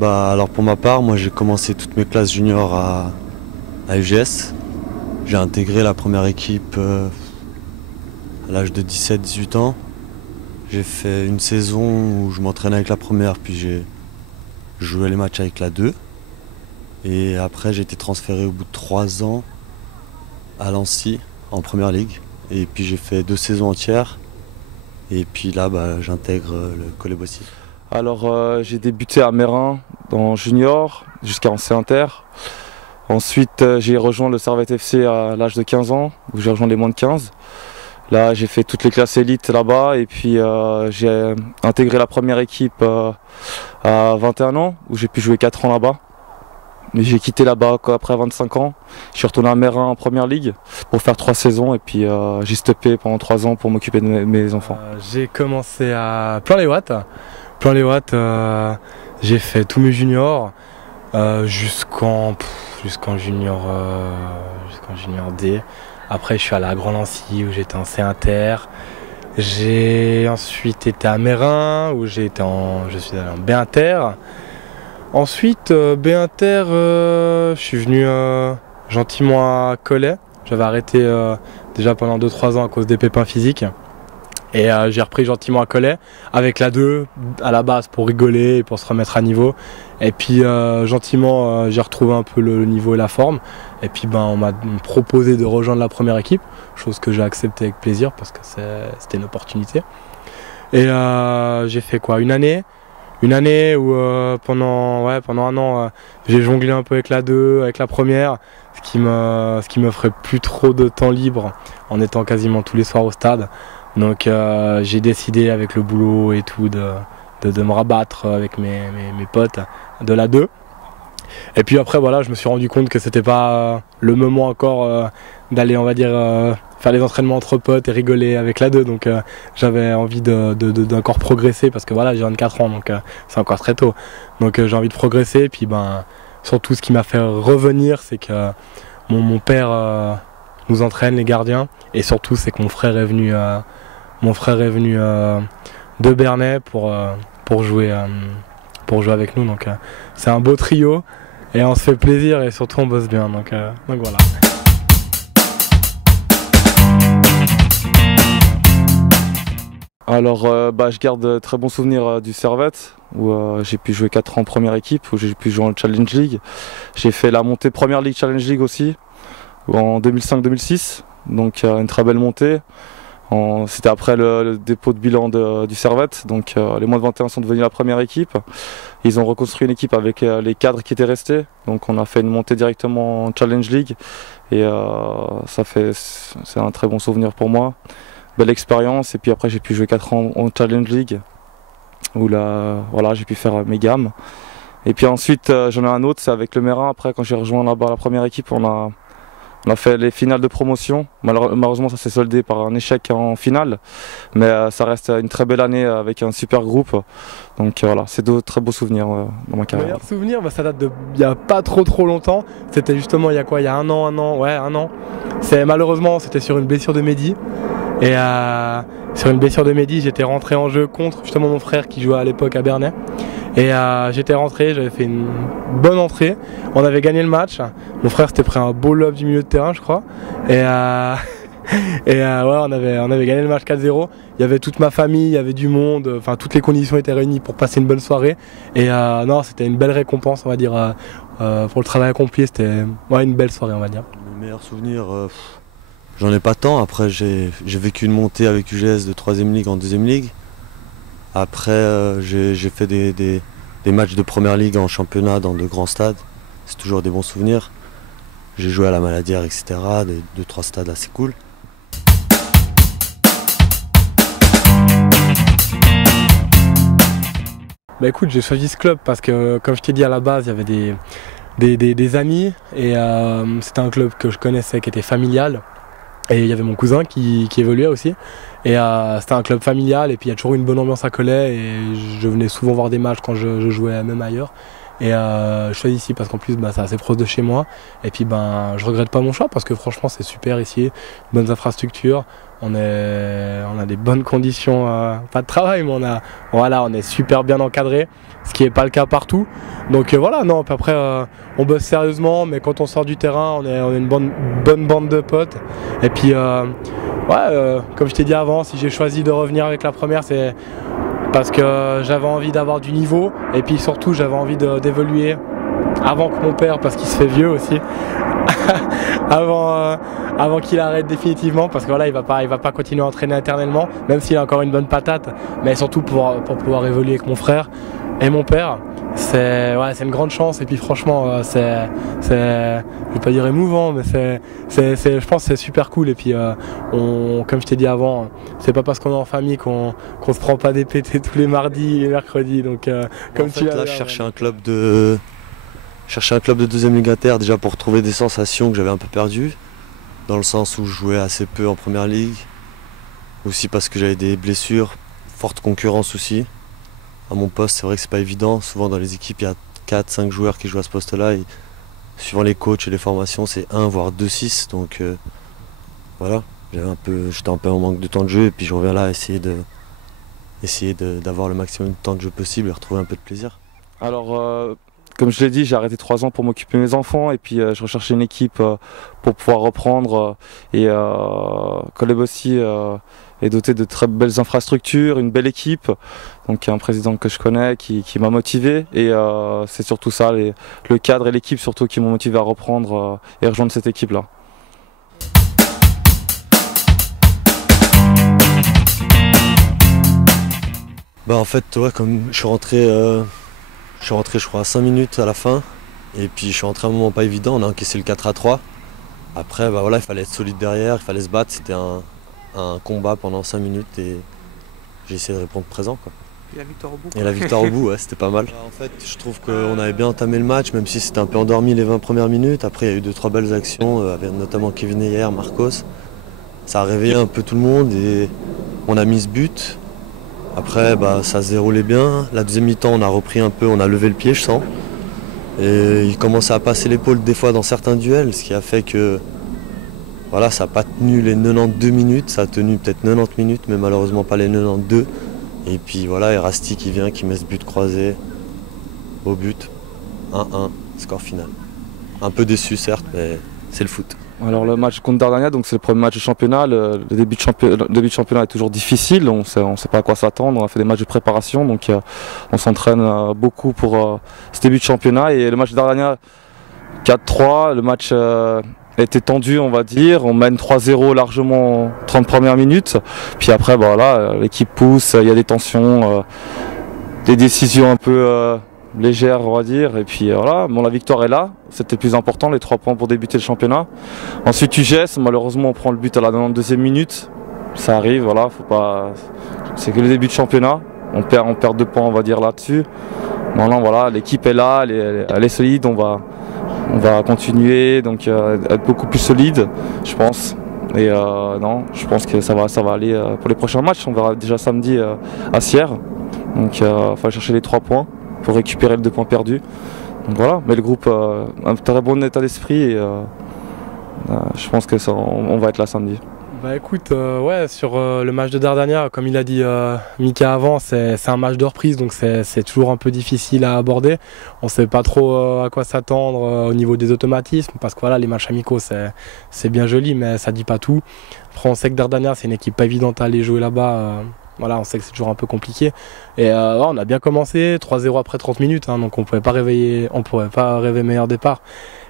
Alors pour ma part, moi j'ai commencé toutes mes classes juniors à UGS. J'ai intégré la première équipe à l'âge de 17-18 ans. J'ai fait une saison où je m'entraînais avec la première, puis j'ai joué les matchs avec la 2. Et après j'ai été transféré au bout de 3 ans à Lancy en première ligue. Et puis j'ai fait 2 saisons entières. Et puis là j'intègre le Collet-Boissy. Alors j'ai débuté à Meyrin dans junior jusqu'à C Inter. Ensuite j'ai rejoint le Servette FC à l'âge de 15 ans où j'ai rejoint les moins de 15. Là j'ai fait toutes les classes élites là-bas et puis j'ai intégré la première équipe à 21 ans où j'ai pu jouer 4 ans là-bas. Mais j'ai quitté là-bas après 25 ans. Je suis retourné à Meyrin en première ligue pour faire 3 saisons et puis j'ai stoppé pendant 3 ans pour m'occuper de mes enfants. J'ai commencé à Plan-les-Ouates. Plan-les-Ouates, j'ai fait tous mes juniors jusqu'en junior D. Après je suis allé à Grand Nancy où j'étais en C Inter. J'ai ensuite été à Meyrin où je suis allé en B Inter. Ensuite, B Inter, je suis venu gentiment à Collet. J'avais arrêté déjà pendant 2-3 ans à cause des pépins physiques. Et j'ai repris gentiment à Collet avec la 2 à la base pour rigoler et pour se remettre à niveau. Et puis gentiment, j'ai retrouvé un peu le niveau et la forme. Et puis on m'a proposé de rejoindre la première équipe, chose que j'ai acceptée avec plaisir parce que c'était une opportunité. Et j'ai fait quoi, une année où pendant un an j'ai jonglé un peu avec la 2, avec la première, ce qui me ferait plus trop de temps libre en étant quasiment tous les soirs au stade. Donc j'ai décidé avec le boulot et tout de me rabattre avec mes potes de la 2. Et puis après voilà, je me suis rendu compte que c'était pas le moment encore d'aller, on va dire, faire les entraînements entre potes et rigoler avec la 2. Donc j'avais envie d'encore progresser parce que voilà, j'ai 24 ans donc c'est encore très tôt. Donc j'ai envie de progresser et puis surtout ce qui m'a fait revenir c'est que mon père nous entraîne les gardiens et surtout c'est que mon frère est venu de Bernay pour jouer avec nous. Donc c'est un beau trio et on se fait plaisir et surtout on bosse bien. Donc voilà. Alors je garde de très bons souvenirs du Servette où j'ai pu jouer 4 ans en première équipe, où j'ai pu jouer en Challenge League. J'ai fait la montée Première League Challenge League aussi en 2005-2006, donc une très belle montée. C'était après le dépôt de bilan du Servette, donc les moins de 21 sont devenus la première équipe. Ils ont reconstruit une équipe avec les cadres qui étaient restés, donc on a fait une montée directement en Challenge League et c'est un très bon souvenir pour moi. Belle expérience et puis après j'ai pu jouer 4 ans en Challenge League où là voilà, j'ai pu faire mes gammes. Et puis ensuite j'en ai un autre, c'est avec le Meyrin. Après quand j'ai rejoint là-bas la première équipe, on a fait les finales de promotion. Malheureusement ça s'est soldé par un échec en finale, mais ça reste une très belle année avec un super groupe. Donc voilà, c'est deux très beaux souvenirs dans ma carrière. Le meilleur souvenir, ça date d'il n'y a pas trop longtemps. C'était justement il y a un an. Malheureusement c'était sur une blessure de Mehdi. Et sur une blessure de Mehdi, j'étais rentré en jeu contre justement mon frère qui jouait à l'époque à Bernay. Et j'étais rentré, j'avais fait une bonne entrée. On avait gagné le match. Mon frère s'était pris un beau lob du milieu de terrain, je crois. Et on avait gagné le match 4-0. Il y avait toute ma famille, il y avait du monde. Enfin, toutes les conditions étaient réunies pour passer une bonne soirée. Et non, c'était une belle récompense, on va dire, pour le travail accompli. C'était une belle soirée, on va dire. Mes meilleurs souvenirs, j'en ai pas tant. Après, j'ai vécu une montée avec UGS de 3e ligue en 2e ligue. Après, j'ai fait des matchs de première ligue en championnat dans de grands stades. C'est toujours des bons souvenirs. J'ai joué à la Maladière, etc. 2-3 stades assez cool. Écoute, j'ai choisi ce club parce que, comme je t'ai dit à la base, il y avait des amis et c'était un club que je connaissais qui était familial. Et il y avait mon cousin qui évoluait aussi. Et c'était un club familial et puis il y a toujours une bonne ambiance à Collet et je venais souvent voir des matchs quand je jouais même ailleurs. Et je choisis ici parce qu'en plus c'est assez proche de chez moi. Et puis je regrette pas mon choix parce que franchement c'est super ici, bonnes infrastructures, on a des bonnes conditions, pas de travail, mais on est super bien encadré, ce qui n'est pas le cas partout. Donc voilà, non, puis après on bosse sérieusement, mais quand on sort du terrain, on est une bonne bande de potes. Et puis comme je t'ai dit avant, si j'ai choisi de revenir avec la première, c'est parce que j'avais envie d'avoir du niveau et puis surtout j'avais envie d'évoluer avant que mon père, parce qu'il se fait vieux aussi, avant qu'il arrête définitivement, parce que voilà, il va pas continuer à entraîner éternellement, même s'il a encore une bonne patate, mais surtout pour pouvoir évoluer avec mon frère et mon père. C'est une grande chance et puis franchement c'est je vais pas dire émouvant, mais je pense que c'est super cool. Et puis comme je t'ai dit avant, c'est pas parce qu'on est en famille qu'on se prend pas des pétés tous les mardis et mercredis. Donc comme en fait, là je cherchais un club de deuxième ligue inter, déjà pour trouver des sensations que j'avais un peu perdues, dans le sens où je jouais assez peu en première ligue, aussi parce que j'avais des blessures, forte concurrence aussi. À mon poste, c'est vrai que c'est pas évident. Souvent dans les équipes, il y a 4-5 joueurs qui jouent à ce poste-là. Et suivant les coachs et les formations, c'est 1 voire 2-6. Donc voilà, j'étais un peu en manque de temps de jeu. Et puis je reviens là essayer d'avoir le maximum de temps de jeu possible et retrouver un peu de plaisir. Alors, comme je l'ai dit, j'ai arrêté 3 ans pour m'occuper de mes enfants. Et puis je recherchais une équipe pour pouvoir reprendre. Et Coleb aussi est doté de très belles infrastructures, une belle équipe, donc un président que je connais qui m'a motivé, et c'est surtout ça, le cadre et l'équipe surtout qui m'ont motivé à reprendre et rejoindre cette équipe-là. En fait, ouais, comme je suis rentré je crois à 5 minutes à la fin, et puis je suis rentré à un moment pas évident, on a encaissé le 4-3. Après voilà, il fallait être solide derrière, il fallait se battre, c'était un combat pendant 5 minutes et j'ai essayé de répondre présent, quoi. Et la victoire au bout. Et la victoire au bout, ouais, c'était pas mal. En fait, je trouve qu'on avait bien entamé le match, même si c'était un peu endormi les 20 premières minutes. Après, il y a eu 2-3 belles actions, avec notamment Kevin Ayer, Marcos. Ça a réveillé un peu tout le monde et on a mis ce but. Après, ça se déroulait bien. La deuxième mi-temps, on a repris un peu, on a levé le pied, je sens. Et il commençait à passer l'épaule des fois dans certains duels, ce qui a fait que voilà, ça n'a pas tenu les 92 minutes, ça a tenu peut-être 90 minutes, mais malheureusement pas les 92. Et puis voilà, Erasti qui vient, qui met ce but croisé au but. 1-1, score final. Un peu déçu certes, mais c'est le foot. Alors le match contre Dardania, donc c'est le premier match de championnat. Le début de championnat est toujours difficile, on sait pas à quoi s'attendre. On a fait des matchs de préparation, donc on s'entraîne beaucoup pour ce début de championnat. Et le match de Dardania, 4-3, le match était tendu, on va dire. On mène 3-0 largement en 30 premières minutes. Puis après, voilà, l'équipe pousse, il y a des tensions, des décisions un peu légères, on va dire. Et puis voilà, la victoire est là. C'était le plus important, les 3 points pour débuter le championnat. Ensuite, UGS, malheureusement, on prend le but à la 92e minute. Ça arrive, voilà, faut pas. C'est que le début de championnat. On perd 2 points, on va dire, là-dessus. Maintenant, voilà, l'équipe est là, elle est solide. On va continuer, donc être beaucoup plus solide, je pense. Et non, je pense que ça va aller pour les prochains matchs. On verra déjà samedi à Sierre. Donc il va chercher les 3 points pour récupérer les 2 points perdus. Donc voilà, mais le groupe a un très bon état d'esprit et je pense que on va être là samedi. Écoute, ouais, sur le match de Dardania, comme il a dit Mika avant, c'est un match de reprise, donc c'est toujours un peu difficile à aborder. On ne sait pas trop à quoi s'attendre au niveau des automatismes, parce que voilà, les matchs amicaux c'est bien joli, mais ça ne dit pas tout. Après, on sait que Dardania, c'est une équipe pas évidente à aller jouer là-bas. Voilà, on sait que c'est toujours un peu compliqué. Et on a bien commencé, 3-0 après 30 minutes, hein, donc on pourrait pas rêver meilleur départ.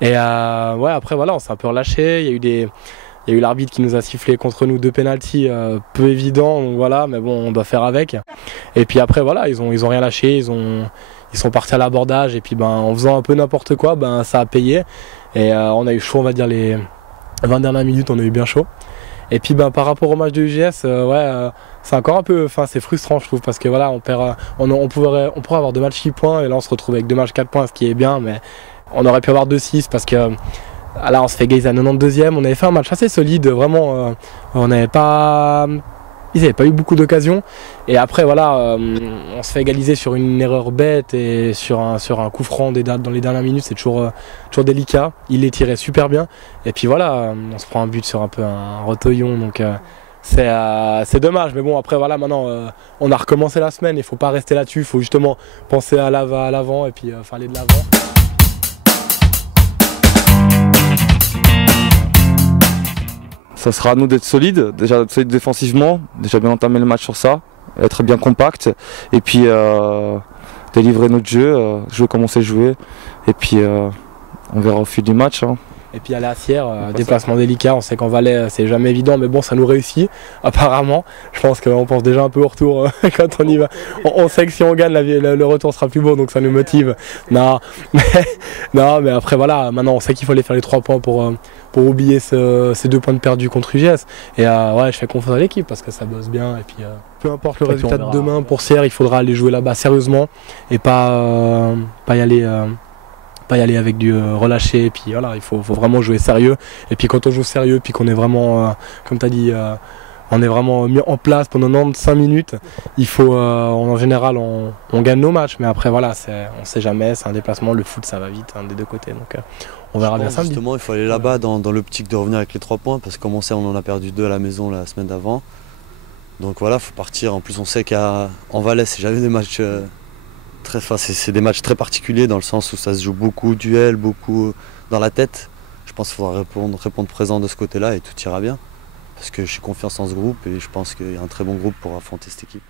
Et ouais, après voilà, on s'est un peu relâché. Il y a eu l'arbitre qui nous a sifflé contre nous 2 pénaltys peu évidents, donc voilà, mais bon, on doit faire avec. Et puis après voilà, ils ont rien lâché, ils sont partis à l'abordage et puis en faisant un peu n'importe quoi, ça a payé. Et on a eu chaud, on va dire les 20 dernières minutes, on a eu bien chaud. Et puis par rapport au match de UGS, c'est encore un peu, c'est frustrant je trouve, parce que voilà, on pourrait avoir 2 matchs 6 points et là on se retrouve avec 2 matchs 4 points, ce qui est bien, mais on aurait pu avoir 2-6 parce que là on se fait gaze à 92e, on avait fait un match assez solide, vraiment on n'avait pas ils n'avaient pas eu beaucoup d'occasions. Et après, voilà, on se fait égaliser sur une erreur bête et sur un coup franc dans les dernières minutes, c'est toujours délicat. Il les tirait super bien. Et puis voilà, on se prend un but sur un peu un retoillon. Donc c'est dommage. Mais bon, après, voilà, maintenant, on a recommencé la semaine. Il ne faut pas rester là-dessus. Il faut justement penser à l'avant et puis aller de l'avant. Ça sera à nous d'être solides, déjà d'être solides défensivement, déjà bien entamer le match sur ça, être bien compact, et puis délivrer notre jeu, jouer comme on sait jouer, et puis on verra au fil du match. Hein. Et puis aller à Sierre, déplacement délicat, on sait qu'en Valais c'est jamais évident, mais bon ça nous réussit apparemment. Je pense qu'on pense déjà un peu au retour quand on y va. On sait que si on gagne, le retour sera plus beau, donc ça nous motive. Non, mais après voilà, maintenant on sait qu'il faut aller faire les 3 points pour oublier ces 2 points de perdus contre UGS. Et ouais, je fais confiance à l'équipe parce que ça bosse bien. Et puis peu importe le résultat de demain pour Sierre, il faudra aller jouer là-bas sérieusement et pas y aller avec du relâché. Et puis voilà, il faut vraiment jouer sérieux. Et puis quand on joue sérieux, puis qu'on est vraiment, comme tu as dit, on est vraiment mis en place pendant 95 minutes, il faut, en général, on gagne nos matchs. Mais après, voilà, on ne sait jamais, c'est un déplacement, le foot, ça va vite des 2 côtés. Donc on verra bien samedi. Justement, il faut aller là-bas dans l'optique de revenir avec les 3 points, parce que comme on sait, on en a perdu 2 à la maison la semaine d'avant. Donc voilà, il faut partir. En plus, on sait qu'en Valais, c'est jamais des matchs... c'est des matchs très particuliers dans le sens où ça se joue beaucoup duel, beaucoup dans la tête. Je pense qu'il faudra répondre présent de ce côté-là et tout ira bien. Parce que j'ai confiance en ce groupe et je pense qu'il y a un très bon groupe pour affronter cette équipe.